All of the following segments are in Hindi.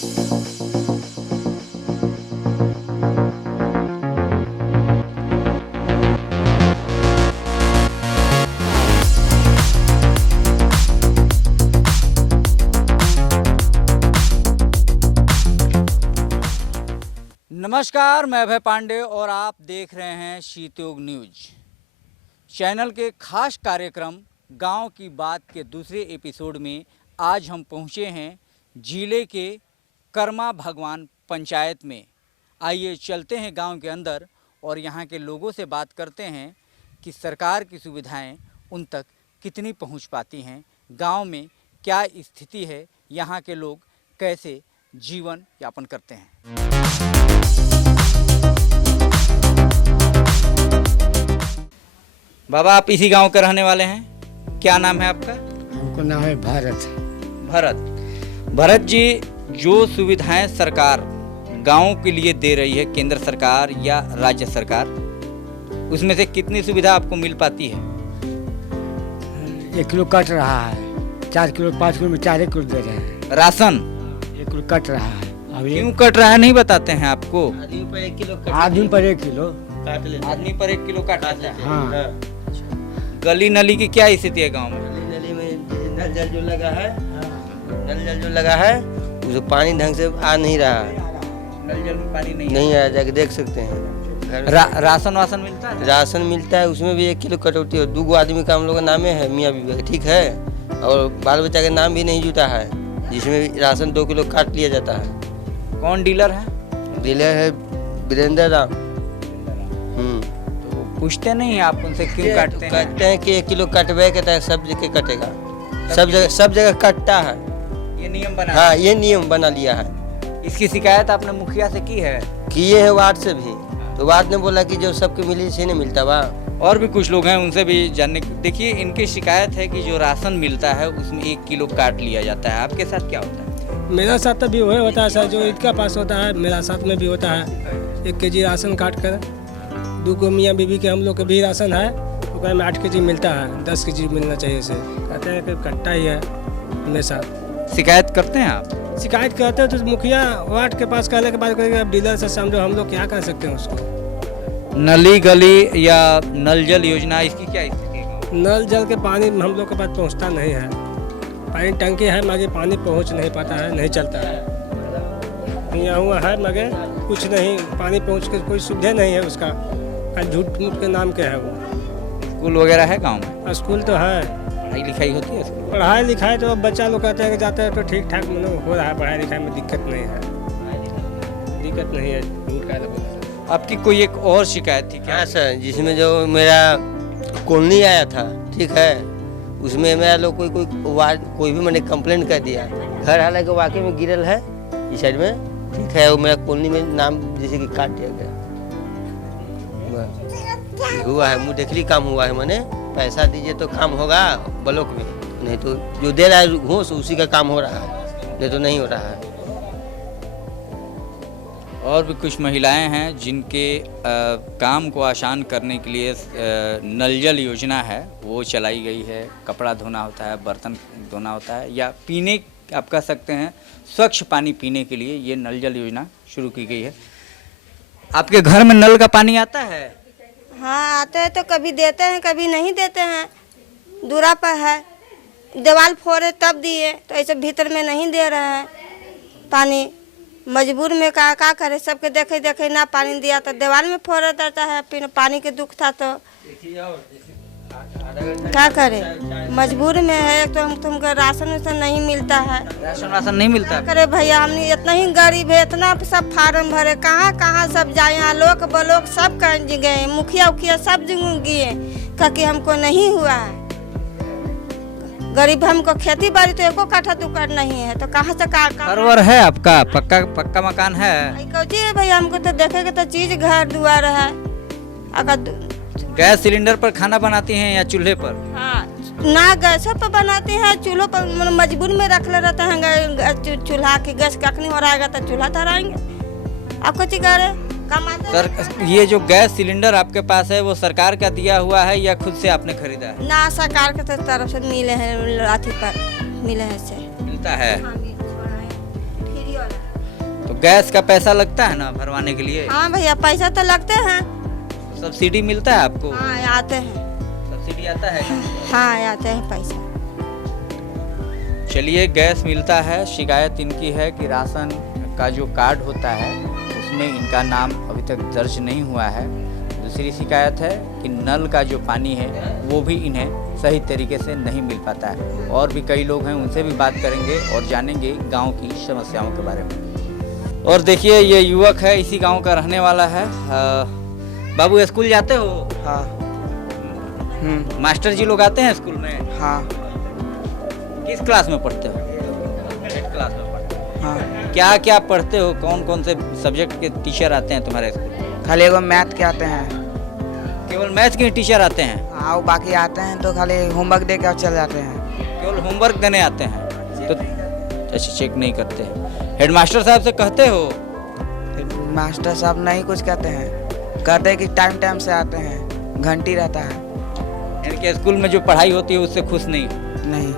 नमस्कार, मैं अभय पांडे और आप देख रहे हैं शीतयुग न्यूज चैनल के खास कार्यक्रम गांव की बात के दूसरे एपिसोड में आज हम पहुंचे हैं जिले के कर्मा भगवान पंचायत में। आइए चलते हैं गांव के अंदर और यहां के लोगों से बात करते हैं कि सरकार की सुविधाएं उन तक कितनी पहुंच पाती हैं, गांव में क्या स्थिति है, यहां के लोग कैसे जीवन यापन करते हैं। बाबा, आप इसी गांव के रहने वाले हैं, क्या नाम है आपका? हमको नाम है भरत जी, जो सुविधाएं सरकार गांव के लिए दे रही है, केंद्र सरकार या राज्य सरकार, उसमें से कितनी सुविधा आपको मिल पाती है? 1 किलो कट रहा है, 4 किलो 5 किलो में 4 किलो दे रहे हैं। राशन 1 किलो कट रहा है। अब क्यों कट रहा है नहीं बताते हैं आपको? आदमी पर 1 किलो काट लेते हैं। आदमी पर 1 किलो काट लेते हैं। हाँ। गली नली की क्या स्थिति है गांव में? नली में नल जल जो लगा है, नल जल जो लगा है उसे पानी ढंग से आ नहीं रहा है। नल जल में पानी नहीं आ, जाके देख सकते हैं। राशन वासन मिलता है? राशन मिलता है, उसमें भी 1 किलो कटौती है। 2 आदमी का हम लोग का नामे है, मियाँ बीवी का, ठीक है, और बाल बच्चा का नाम भी नहीं जुटा है, जिसमें राशन 2 किलो काट लिया जाता है। कौन डीलर है? डीलर है वीरेंद्र राम। पूछते नहीं आप उनसे क्यों काटते हैं? कहते हैं कि 1 किलो कटवे के तहत सब जगह कटेगा, सब जगह कटता है। ये नियम बना? हाँ, ये नियम बना लिया है। इसकी शिकायत आपने मुखिया से की है? किए है वार्ड से भी, तो वार्ड ने बोला कि जो सबके मिली इसे नहीं मिलता बा। और भी कुछ लोग हैं, उनसे भी जानने। देखिए, इनकी शिकायत है कि जो राशन मिलता है उसमें 1 किलो काट लिया जाता है। आपके साथ क्या होता है? मेरा साथ भी वही होता है सर, जो इनका पास होता है मेरा साथ में भी होता है। 1 केजी राशन काट कर 2 को मियाँ बीवी के हम लोग के भी राशन है, उसमें में 8 केजी मिलता है, 10 केजी मिलना चाहिए इसे। कहते हैं कि कट्टा ही है हमेशा। शिकायत करते हैं आप? शिकायत करते हैं तो मुखिया वार्ड के पास कहने के बाद कहेंगे अब डीलर से समझो, हम लोग क्या कर सकते हैं उसको। नली गली या नल जल योजना, इसकी क्या स्थिति है? नल जल के पानी हम लोग के पास पहुँचता नहीं है। पानी टंकी है मगर पानी पहुँच नहीं पाता है, नहीं चलता है। यहाँ हुआ है मगर कुछ नहीं, पानी पहुँच के कोई सुविधा नहीं है उसका। झूठ मूठ के नाम क्या है वो। स्कूल वगैरह है गांव में? स्कूल तो है, पढ़ाई लिखाई होती है स्कूल? पढ़ाई लिखाई तो अब बच्चा लोग कहते हैं कि जाते हैं तो ठीक ठाक मतलब हो रहा है, पढ़ाई लिखाई में दिक्कत नहीं है, दिक्कत नहीं है। झूठ का बोला। आपकी कोई एक और शिकायत थी क्या? हाँ सर, जिसमें जो मेरा कॉलोनी आया था, ठीक है, उसमें मेरा लोग कोई भी मैंने कंप्लेंट कर दिया। घर हालांकि वाकई में गिरल है इस साइड में, ठीक है, वो मेरा कॉलोनी में नाम जैसे कि काट दिया गया हुआ है। मुँह देखली काम हुआ है, मैंने पैसा दीजिए तो काम होगा ब्लॉक में, नहीं तो जो दे रहा है घूस उसी का काम हो रहा है, नहीं तो नहीं हो रहा है। और भी कुछ महिलाएं हैं जिनके काम को आसान करने के लिए नल जल योजना है वो चलाई गई है। कपड़ा धोना होता है, बर्तन धोना होता है, या पीने आप कह सकते हैं स्वच्छ पानी पीने के लिए ये नल जल योजना शुरू की गई है। आपके घर में नल का पानी आता है? हाँ, आता है तो कभी देते हैं कभी नहीं देते हैं। दूरा पर है, दीवार फोड़े तब दिए, तो ऐसे भीतर में नहीं दे रहे हैं पानी। मजबूर में का करे, सबके देखे देखे ना पानी दिया तो दीवार में फोड़ देता है। फिर पानी के दुख था तो क्या करे, मजबूर में है। तो तुमको राशन वासन नहीं मिलता है। राशन नहीं मिलता है? करे भैया, हमने इतना ही गरीब है, इतना सब फार्म भरे, कहाँ कहाँ सब जाए, यहाँ लोग बलोक सब कहीं गए, मुखिया उखिया सब जगह गए, क्योंकि हमको नहीं हुआ है। गरीब हमको खेती बाड़ी तो एको काठा दुकान नहीं है, तो कहाँ से घर है आपका? पक्का मकान है? है भैया, हमको तो देखेगा तो चीज घर दुआर है। अगर गैस सिलेंडर पर खाना बनाती हैं या चूल्हे पर? हाँ, ना गैस पर बनाते हैं, चूल्हों पर मजबूर में रख ले रहते हैं। चूल्हा की गैस कखनी हो रहा है तो चूल्हा धराएंगे। आपको चिकारे सर, ये जो गैस सिलेंडर आपके पास है वो सरकार का दिया हुआ है या खुद से आपने खरीदा है? ना, सरकार के तरफ से मिले हैं, अथी पर मिले हैं से मिलता है। गैस का पैसा लगता है ना भरवाने के लिए? हाँ भैया पैसा तो लगते हैं। सब्सिडी मिलता है आपको? हाँ आते हैं। सब्सिडी आता है? हाँ आते हैं पैसा। चलिए, गैस मिलता है। शिकायत इनकी है कि राशन का जो कार्ड होता है उसमें इनका नाम अभी तक दर्ज नहीं हुआ है। दूसरी शिकायत है कि नल का जो पानी है वो भी इन्हें सही तरीके से नहीं मिल पाता है। और भी कई लोग हैं, उनसे भी बात करेंगे और जानेंगे गांव की समस्याओं के बारे में। और देखिए, ये युवक है, इसी गांव का रहने वाला है। बाबू, स्कूल जाते हो? हाँ। मास्टर जी लोग आते हैं स्कूल में? हाँ। किस क्लास में पढ़ते हो? 8 क्लास में पढ़ते हो? हाँ। क्या क्या पढ़ते हो? कौन कौन से सब्जेक्ट के टीचर आते हैं तुम्हारे स्कूल? खाली एगो मैथ के आते हैं। केवल मैथ के टीचर आते हैं? हाँ, वो बाकी आते हैं तो खाली होमवर्क दे के चले जाते हैं। केवल होमवर्क देने आते हैं तो अच्छा, चेक नहीं करते हैं। हेडमास्टर साहब से कहते हो? मास्टर साहब नहीं कुछ कहते हैं, कहते हैं कि टाइम टाइम से आते हैं, घंटी रहता है। इनके स्कूल में जो पढ़ाई होती है उससे खुश नहीं? नहीं।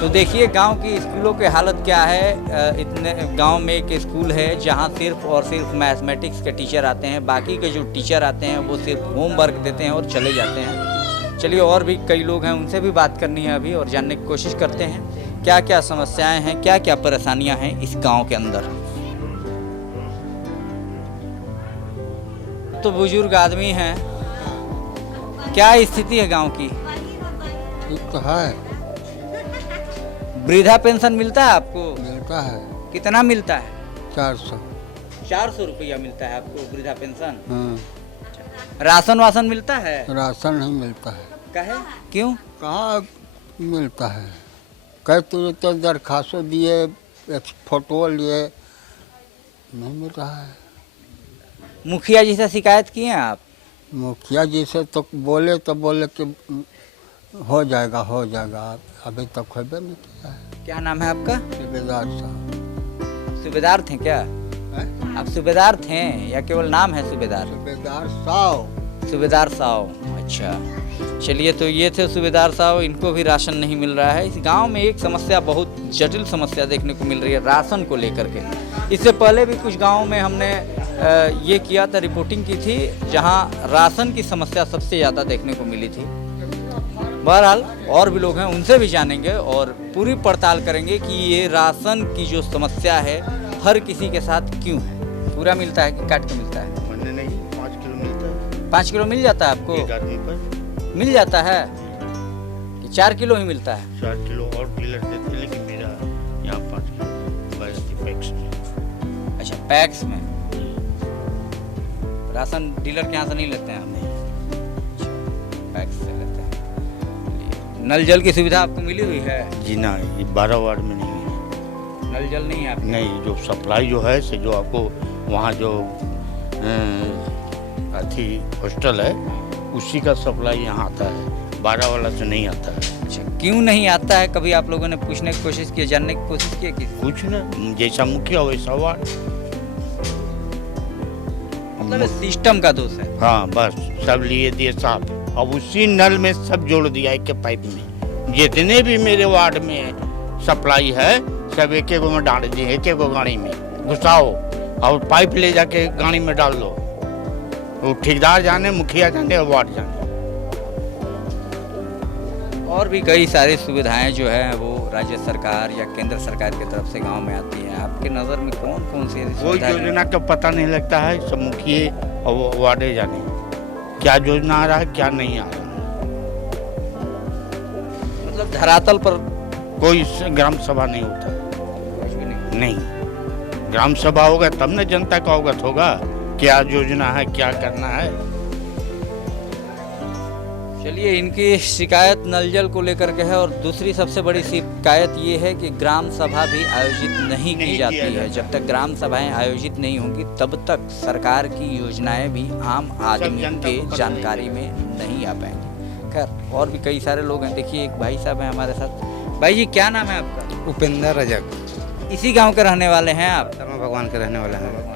तो देखिए, गांव की स्कूलों की हालत क्या है। इतने गांव में एक स्कूल है जहां सिर्फ और सिर्फ मैथमेटिक्स के टीचर आते हैं। बाकी के जो टीचर आते हैं वो सिर्फ होमवर्क देते हैं और चले जाते हैं। चलिए, और भी कई लोग हैं, उनसे भी बात करनी है अभी और जानने की कोशिश करते हैं क्या क्या समस्याएं हैं, क्या क्या परेशानियां हैं इस गांव के अंदर। तो बुजुर्ग आदमी हैं, क्या स्थिति है गांव की? ठीक तो है, वृद्धा पेंशन मिलता है आपको? मिलता है। कितना मिलता है? 400। 400 रुपया मिलता है आपको वृद्धा पेंशन? हाँ। राशन वासन मिलता है? राशन नहीं मिलता है। काहे? क्यों? कहाँ मिलता है? कई तो दरखास्तों दिए, एक फोटो लिए, नहीं मिल रहा है। मुखिया जी से शिकायत किए हैं आप? मुखिया जी से तो बोले कि हो जाएगा हो जाएगा, अभी तक होबे नहीं किया है। क्या नाम है आपका? सूबेदार साहब। सूबेदार थे क्या हैं? आप? सूबेदार थे या केवल नाम है सूबेदार? सूबेदार साहब। सूबेदार साहब, अच्छा। चलिए, तो ये थे सूबेदार साहब, इनको भी राशन नहीं मिल रहा है। इस गांव में एक समस्या, बहुत जटिल समस्या देखने को मिल रही है राशन को लेकर के। इससे पहले भी कुछ गाँव में हमने ये किया था, रिपोर्टिंग की थी, जहां राशन की समस्या सबसे ज़्यादा देखने को मिली थी। बहरहाल, और भी लोग हैं, उनसे भी जानेंगे और पूरी पड़ताल करेंगे कि ये राशन की जो समस्या है हर किसी के साथ क्यों है। पूरा मिलता है कि काट के मिलता है? नहीं, 5 किलो मिलता है। 5 किलो मिल जाता है आपको? एक आदमी पर मिल जाता है कि 4 किलो ही मिलता है? 4 किलो और डीलर देते हैं, लेकिन मेरा यहाँ 5 किलो पैक्स में। अच्छा, पैक्स में राशन डीलर के यहाँ से नहीं लेते हैं हम? पैक्स से लेते हैं। नल जल की सुविधा आपको मिली हुई है? जी ना, ये 12 वार्ड में नहीं है। नल जल नहीं है आपके? नहीं, जो सप्लाई जो है से जो आपको वहाँ जो अथी हॉस्टल है उसी का सप्लाई यहाँ आता है, 12 वाला से नहीं आता है। अच्छा, क्यों नहीं आता है? कभी आप लोगों ने पूछने की कोशिश की, जानने की कोशिश की? कुछ ना, जैसा मुखिया वैसा वार्ड। मतलब सिस्टम का दोष है? हाँ, बस सब लिए दिए साफ, अब उसी नल में सब जोड़ दिया एक के पाइप में। जितने भी मेरे वार्ड में सप्लाई है सब एक एक में डाल दिए, एक एक गाड़ी में घुसाओ और पाइप ले जाके गाड़ी में डाल दो। वो ठेकेदार जाने, मुखिया जाने और वार्ड जाने। और भी कई सारी सुविधाएं जो है वो राज्य सरकार या केंद्र सरकार की तरफ से गांव में आती है। आपके नज़र में कौन कौन सी कोई सुविधाएं? योजना का पता नहीं लगता है, सब मुखिए और वार्डे जाने क्या योजना आ रहा है क्या नहीं आ रहा है। मतलब धरातल पर कोई ग्राम सभा नहीं होता है। कुछ भी नहीं। नहीं, ग्राम सभा होगा तब न जनता का अवगत होगा क्या योजना है, क्या करना है। चलिए, इनकी शिकायत नल जल को लेकर के है और दूसरी सबसे बड़ी शिकायत ये है कि ग्राम सभा भी आयोजित नहीं की जाती है। जब तक ग्राम सभाएं आयोजित नहीं होंगी तब तक सरकार की योजनाएं भी आम आदमी के जानकारी में नहीं आ पाएंगी। खैर, और भी कई सारे लोग हैं। देखिए, एक भाई साहब हैं हमारे साथ। भाई जी, क्या नाम है आपका? उपेंद्र रजक। इसी गांव के रहने वाले हैं आप? शर्मा भगवान के रहने वाला है।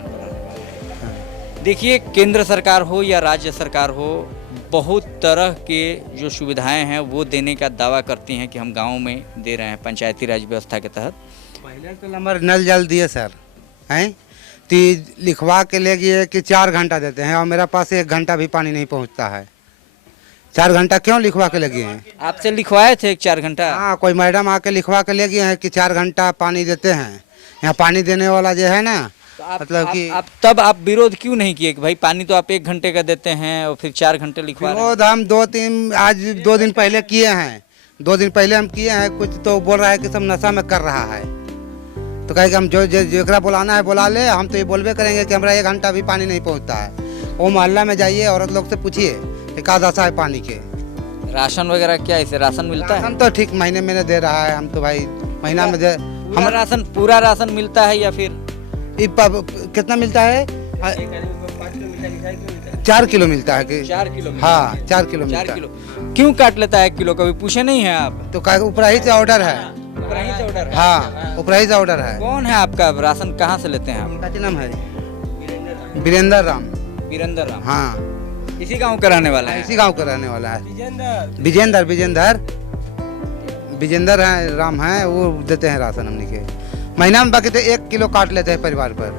देखिए, केंद्र सरकार हो या राज्य सरकार हो, बहुत तरह के जो सुविधाएं हैं वो देने का दावा करती हैं कि हम गांव में दे रहे हैं पंचायती राज व्यवस्था के तहत। पहले तो नंबर नल जल दिए सर, हैं तो ये लिखवा के ले गए कि 4 घंटा देते हैं और मेरा पास 1 घंटा भी पानी नहीं पहुंचता है। 4 घंटा क्यों लिखवा के ले गए हैं? आपसे लिखवाए थे 4 घंटा? हाँ, कोई मैडम आके लिखवा के ले गए हैं कि 4 घंटा पानी देते हैं। यहाँ पानी देने वाला जो है ना, तो मतलब कि तब आप विरोध क्यों नहीं किए कि भाई पानी तो आप 1 घंटे का देते हैं और फिर 4 घंटे लिखवा रहे हैं? विरोध हम 2 दिन पहले किए हैं। 2 दिन पहले हम किए हैं। कुछ तो बोल रहा है कि सब नशा में कर रहा है, तो कहे कि हम जो बुलाना है बुला ले। हम तो ये बोलबे करेंगे कि हमारा 1 घंटा भी पानी नहीं पहुंचता है। वो मोहल्ला में जाइए, औरत लोग से पूछिए कि का दशा है पानी के। राशन वगैरह क्या इसे राशन मिलता है? हम तो ठीक महीने महीने दे रहा है। हम तो भाई महीना में दे। पूरा राशन मिलता है या फिर कितना मिलता है? 4 किलो मिलता है कि 4 किलो? हाँ, 4 किलो 4 मिलता है। किलो क्यों काट लेता है 1 किलो? कभी पूछे नहीं है आप? तो ऊपर ही से ऑर्डर है। ऊपरही से ऑर्डर है? हाँ, ऊपर ही से ऑर्डर है। कौन है आपका? राशन कहाँ से लेते हैं आप? उनका क्या नाम है? वीरेंद्र राम। वीरेंद्र राम? हाँ, इसी गांव का रहने वाला है? इसी गांव का रहने वाला है। विजेंद्र है, राम है, वो देते हैं राशन हमने के महीना में। बाकी तो 1 किलो काट लेते हैं परिवार पर।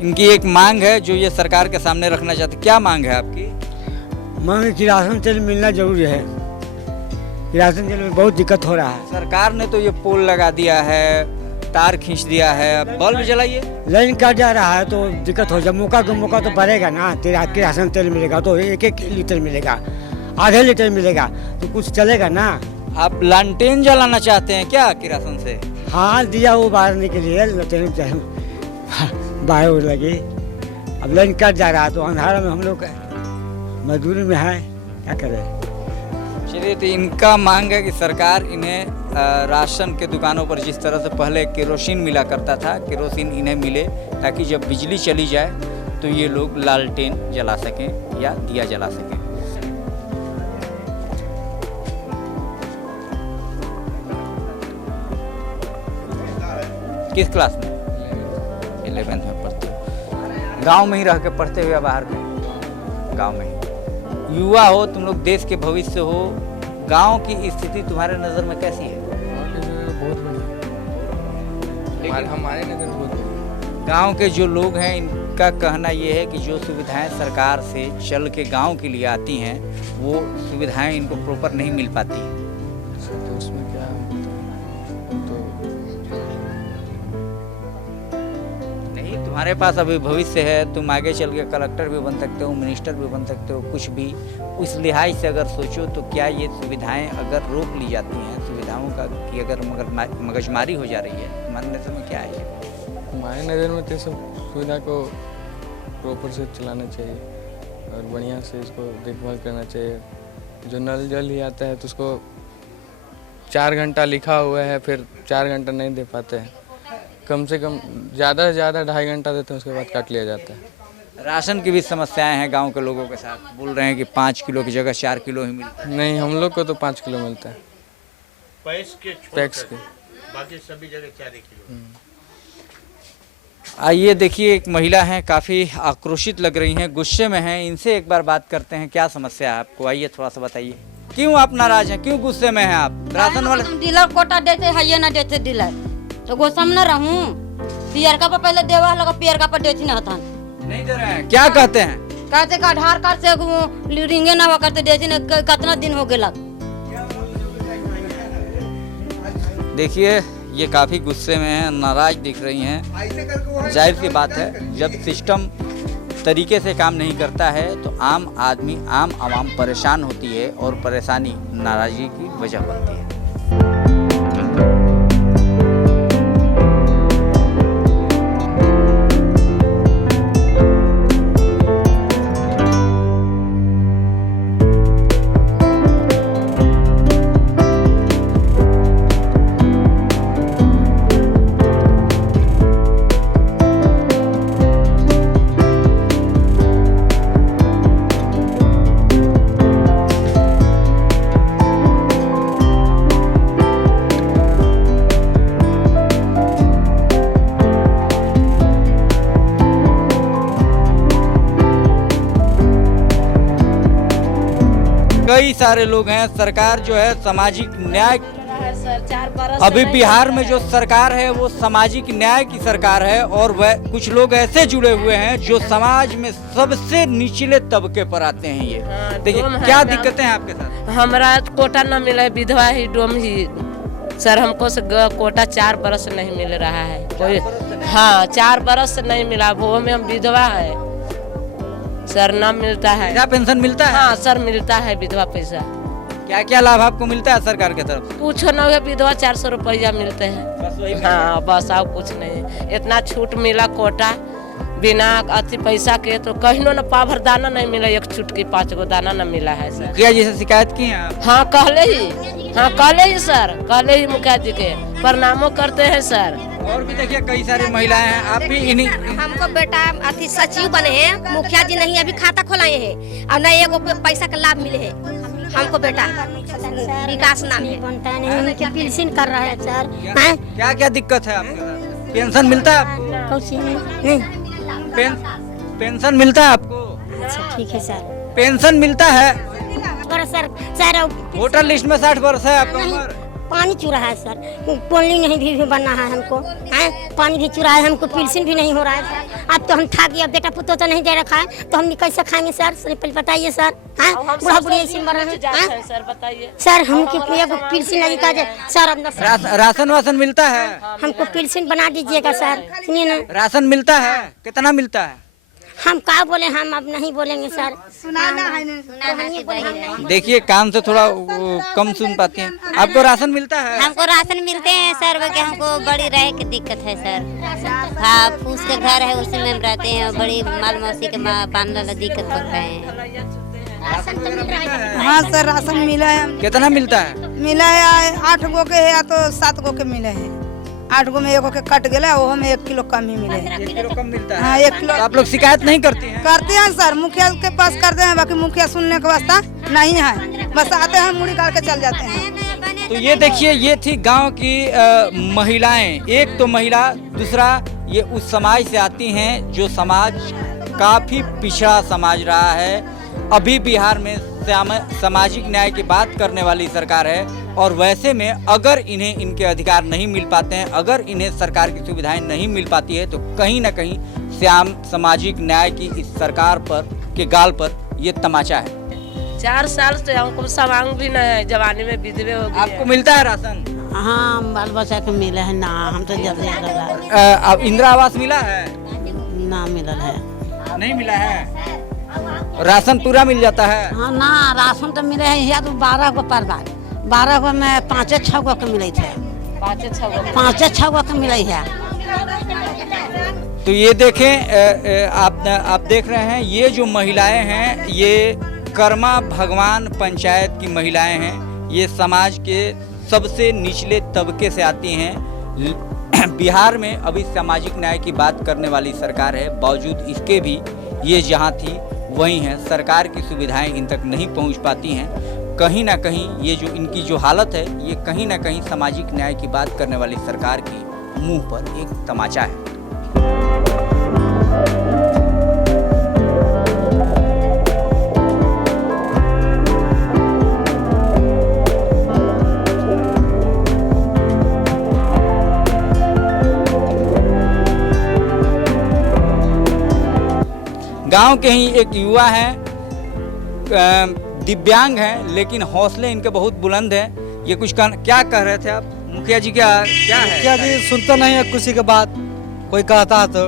इनकी एक मांग है जो ये सरकार के सामने रखना चाहते। क्या मांग है आपकी? मांग की राशन तेल मिलना जरूरी है। राशन तेल में बहुत दिक्कत हो रहा है। सरकार ने तो ये पोल लगा दिया है, तार खींच दिया है, बल्ब जलाइए। लाइन काट जा रहा है तो दिक्कत हो जाए। मौका तो बढ़ेगा ना। तेरा के राशन तेल मिलेगा तो 1-1 लीटर मिलेगा, आधे लीटर मिलेगा तो कुछ चलेगा ना। आप लालटेन जलाना चाहते हैं क्या किरासन से? हाँ, दिया वो बाहरने के लिए लालटेन बाहर लगी। अब लाइन कट जा रहा है तो अंधारा में हम लोग मजदूरी में है, क्या करें। चलिए, तो इनका मांग है कि सरकार इन्हें राशन के दुकानों पर जिस तरह से पहले केरोसिन मिला करता था, केरोसिन इन्हें मिले ताकि जब बिजली चली जाए तो ये लोग लालटेन जला सकें या दिया जला सकें। किस क्लास में? 11th में पढ़ते हो? गांव में ही रह के पढ़ते हो या बाहर में? गांव में ही। युवा हो तुम लोग, देश के भविष्य हो। गांव की स्थिति तुम्हारे नज़र में कैसी है? बहुत बढ़िया। हमारे नज़र में बहुत बढ़िया। गांव के जो लोग हैं इनका कहना ये है कि जो सुविधाएं सरकार से चल के गांव के लिए आती हैं वो सुविधाएं इनको प्रॉपर नहीं मिल पाती हैं। तो उसमें क्या तो नहीं, तुम्हारे पास अभी भविष्य है। तुम आगे चल के कलेक्टर भी बन सकते हो, मिनिस्टर भी बन सकते हो, कुछ भी। उस लिहाज से अगर सोचो तो क्या ये सुविधाएं अगर रोक ली जाती हैं, सुविधाओं का की अगर मगजमारी हो जा रही है, तुम्हारे नज़र में क्या है? हमारे नज़र में तो सब सुविधा को प्रॉपर से चलाना चाहिए और बढ़िया से इसको देखभाल करना चाहिए। जो नल जल ही आता है तो उसको 4 घंटा लिखा हुआ है, फिर 4 घंटा नहीं दे पाते हैं। कम से कम ज़्यादा से ज़्यादा 2.5 घंटा देते हैं, उसके बाद काट लिया जाता है। राशन की भी समस्याएं हैं गांव के लोगों के साथ। बोल रहे हैं कि 5 किलो की जगह 4 किलो ही मिलता है। नहीं, हम लोग को तो 5 किलो मिलता है पैक्स के। बाकी सभी जगह 4 किलो। आइए देखिए, एक महिला हैं, काफ़ी आक्रोशित लग रही हैं, गुस्से में हैं। इनसे एक बार बात करते हैं, क्या समस्या है आपको? आइए थोड़ा सा बताइए, क्यों आप नाराज हैं, क्यों गुस्से में हैं आप? राशन वाले डीलर कोटा देते है, ये ना देते डीलर तो गुस्सा में न रहूं। पियर का पर पहले देवा लगा, पियर का पर देती ना था, नहीं दे रहे हैं। क्या कहते हैं? कहते का आधार कार्ड से रिंगे ना हुआ करते देती ना, कितना दिन हो गया। देखिए, ये काफ़ी गुस्से में हैं, नाराज दिख रही हैं। जाहिर सी बात है, जब सिस्टम तरीके से काम नहीं करता है तो आम आदमी, आम आवाम परेशान होती है और परेशानी नाराज़गी की वजह बनती है। कई सारे लोग हैं। सरकार जो है सामाजिक न्याय सर 4 बरस अभी बिहार में जो सरकार है वो सामाजिक न्याय की सरकार है और वह कुछ लोग ऐसे जुड़े हुए हैं जो समाज में सबसे निचले तबके पर आते हैं। ये देखिए क्या दिक्कतें हैं आपके साथ? हमारा कोटा न मिला, विधवा ही डोम ही सर, हमको कोटा 4 बरस नहीं मिल रहा है कोई। हाँ 4 बरस से नहीं मिला, वो में हम विधवा है सर, न मिलता है। क्या पेंशन मिलता है? हाँ सर मिलता है विधवा पैसा। क्या क्या लाभ आपको मिलता है सरकार की तरफ से? पूछो न, विधवा 400 रुपया मिलते हैं। हाँ बस और कुछ नहीं, इतना छूट मिला कोटा बिना अति पैसा के, तो कहीं न पाभर दाना नहीं मिला, एक चुटकी 5 गो दाना न मिला है सर। मुखिया जी से शिकायत की हैं आप? हाँ कहले ही सर, कहले ही मुखिया जी के प्रणामों करते हैं सर। और भी देखिए कई सारी महिलाएं हैं, आप भी इन्हीं। हमको बेटा अति सचिव बने हैं, मुखिया जी नहीं अभी खाता खोलाए हैं और न एगो पैसा का लाभ मिले है हमको बेटा। विकास नाम है, बनता नहीं, उनके पेंशन कर रहा है सर। क्या क्या दिक्कत है आपके साथ? पेंशन मिलता है आपको? नहीं पेंशन मिलता है आपको? अच्छा ठीक है सर। पेंशन मिलता है? सर वोटर लिस्ट में 60 वर्ष है आपका उम्र? पानी चूरा है सर, पोली नहीं भी बनना है हमको, पानी भी चूरा है हमको, पेंशन भी नहीं हो रहा है सर। अब तो हम थक गया, बेटा पुतो तो नहीं दे रखा है तो हम कैसे खाएंगे सर? पहले बताइए सर। बुढ़ा बुढ़ी ऐसे मर रहे हैं सर, बताइए सर। हमको पेंशन नहीं का सर, राशन वासन मिलता है? हमको पेंशन बना दीजिएगा सर। सुनिए ना, राशन मिलता है? कितना मिलता है? हम क्या बोले, हम अब नहीं बोलेंगे सर, सुनाना है। देखिए कान से थोड़ा कम सुन पाती हैं। आपको राशन मिलता है? हमको राशन मिलते हैं सर, वो हमको बड़ी रह की दिक्कत है सर। हाँ फूस के घर है उसी में हम रहते हैं, बड़ी माल मौसी के पालने वाला दिक्कत कर रहे हैं। हाँ सर राशन मिला है। कितना मिलता है? मिला है 8 गो के है या तो 7 गो के मिले हैं। 8 गो में 1 गो के कट गया, वो में 1 किलो कम ही मिले। 1 किलो कम मिलता है? हाँ 1 किलो। तो आप लोग शिकायत नहीं करते हैं? करते हैं सर, मुखिया के पास करते हैं, बाकी मुखिया सुनने का वास्ता नहीं है, बस आते हैं मुड़ी काट के चल जाते हैं। तो ये देखिए ये थी गांव की महिलाएं। एक तो महिला, दूसरा ये उस समाज से आती हैं जो समाज काफ़ी पिछड़ा समाज रहा है। अभी बिहार में सामाजिक न्याय की बात करने वाली सरकार है और वैसे में अगर इन्हें इनके अधिकार नहीं मिल पाते हैं, अगर इन्हें सरकार की सुविधाएं नहीं मिल पाती है तो कहीं ना कहीं सामाजिक न्याय की इस सरकार पर के गाल पर ये तमाचा है। 4 साल से हमको सवांग भी नहीं है, जवानी में विधवे हो गई। आपको मिलता है राशन? हाँ बाल बच्चा के मिले है ना, हम तो जल्दी अब इंदिरा आवास मिला है? ना मिलल है। नहीं मिला है? राशन पूरा मिल जाता है? हाँ ना राशन तो मिले है या तो 12 गो पर बार, 12 गो में 5-6 गो के मिले थे, 5-6 गो के मिले है। तो ये देखें आप देख रहे हैं ये जो महिलाएं हैं ये कर्मा भगवान पंचायत की महिलाएं हैं। ये समाज के सबसे निचले तबके से आती हैं। बिहार में अभी सामाजिक न्याय की बात करने वाली सरकार है, बावजूद इसके भी ये जहाँ थी वहीं हैं। सरकार की सुविधाएं इन तक नहीं पहुँच पाती हैं। कहीं ना कहीं ये जो इनकी जो हालत है ये कहीं ना कहीं सामाजिक न्याय की बात करने वाली सरकार की मुंह पर एक तमाचा है। गांव के ही एक युवा हैं, दिव्यांग हैं लेकिन हौसले इनके बहुत बुलंद हैं। ये कुछ क्या कह रहे थे आप? मुखिया जी क्या है? मुखिया जी सुनते नहीं है किसी के बात, कोई कहता है तो,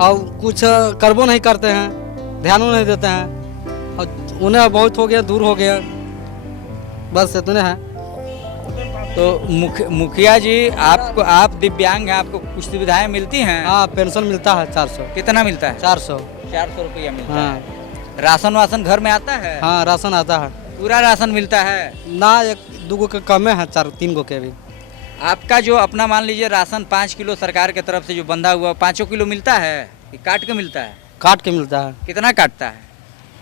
और कुछ करबो नहीं करते हैं, ध्यान नहीं देते हैं, और उन्हें बहुत हो गया, दूर हो गया, बस इतने हैं। तो मुखिया जी आप दिव्यांग हैं, आपको कुछ सुविधाएं मिलती हैं? हाँ पेंशन मिलता है 400। कितना मिलता है? 400 रुपया मिलता हाँ। है। राशन वासन घर में आता है? हाँ राशन आता है। पूरा राशन मिलता है ना? 1-2 गो के कमे है, 4-3 गो के भी। आपका जो अपना मान लीजिए राशन 5 किलो सरकार के तरफ से जो बंधा हुआ 5 किलो मिलता है कि काट के मिलता है? काट के मिलता है। कितना काटता है?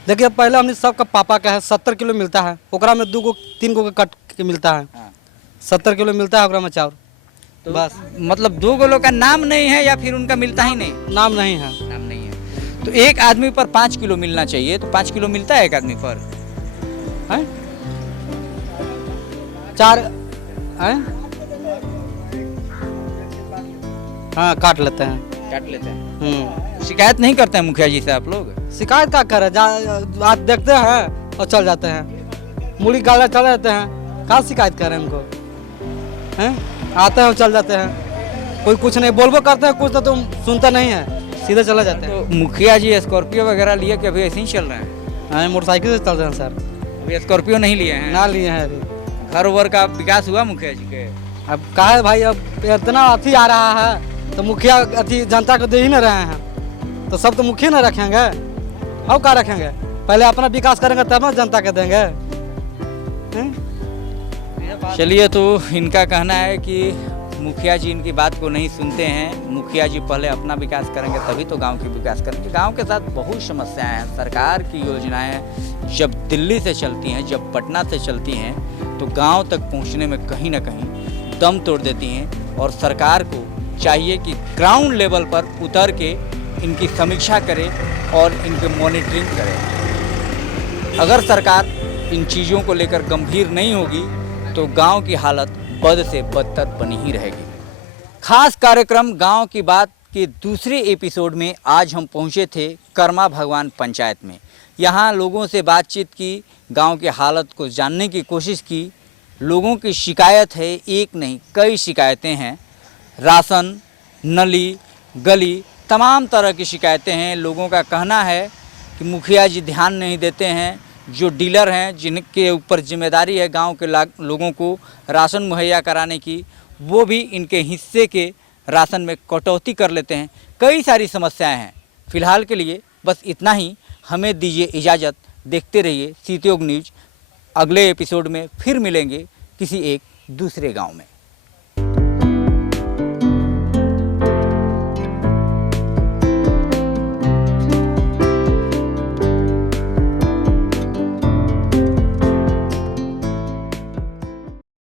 देखिए पहले हमने सबका पापा का है 70 किलो मिलता है, ओकरा में 2-3 गो के काट के मिलता है। हाँ। 70 किलो मिलता है ओकरा में चावल। तो बस मतलब 2 किलो का नाम नहीं है या फिर उनका मिलता ही नहीं? नाम नहीं है। नाम नहीं है। तो एक आदमी पर 5 किलो मिलना चाहिए, तो 5 किलो मिलता है एक आदमी पर? 4 हाँ काट लेते हैं। काट लेते हैं। शिकायत नहीं करते हैं मुखिया जी से आप लोग? शिकायत क्या करें, आप देखते हैं और चल जाते हैं, मुड़ी गाला चल जाते हैं, क्या शिकायत करें उनको हैं? आते हैं और चल जाते हैं, कोई कुछ नहीं बोलबो करते हैं, कुछ तो तुम सुनते नहीं है, सीधे चले जाते हैं। तो मुखिया जी स्कॉर्पियो वगैरह लिए कि अभी ऐसे ही चल रहे हैं? हाँ मोटरसाइकिल से चल रहे हैं सर। अभी स्कॉर्पियो नहीं लिए हैं? ना लिए हैं अभी। घर वर का विकास हुआ मुखिया जी के? अब कहा है भाई, अब इतना अथी आ रहा है तो मुखिया अथी जनता को दे ही नहीं रहे हैं, तो सब तो मुखिया ना रखेंगे, हम क्या रखेंगे? पहले अपना विकास करेंगे तब ना जनता के देंगे। चलिए, तो इनका कहना है कि मुखिया जी इनकी बात को नहीं सुनते हैं। मुखिया जी पहले अपना विकास करेंगे तभी तो गांव की विकास करेंगे। गांव के साथ बहुत समस्याएं हैं। सरकार की योजनाएं जब दिल्ली से चलती हैं, जब पटना से चलती हैं, तो गांव तक पहुंचने में कहीं ना कहीं दम तोड़ देती हैं। और सरकार को चाहिए कि ग्राउंड लेवल पर उतर के इनकी समीक्षा करे और इनकी मॉनिटरिंग करे। अगर सरकार इन चीज़ों को लेकर गंभीर नहीं होगी तो गांव की हालत बद से बदतर बनी ही रहेगी। खास कार्यक्रम गांव की बात के दूसरे एपिसोड में आज हम पहुंचे थे कर्मा भगवान पंचायत में। यहां लोगों से बातचीत की, गांव की हालत को जानने की कोशिश की। लोगों की शिकायत है, एक नहीं कई शिकायतें हैं। राशन, नली, गली, तमाम तरह की शिकायतें हैं। लोगों का कहना है कि मुखिया जी ध्यान नहीं देते हैं। जो डीलर हैं, जिनके ऊपर जिम्मेदारी है गांव के लोगों को राशन मुहैया कराने की, वो भी इनके हिस्से के राशन में कटौती कर लेते हैं। कई सारी समस्याएं हैं। फिलहाल के लिए बस इतना ही। हमें दीजिए इजाज़त। देखते रहिए सीतयोग न्यूज़। अगले एपिसोड में फिर मिलेंगे किसी एक दूसरे गांव में।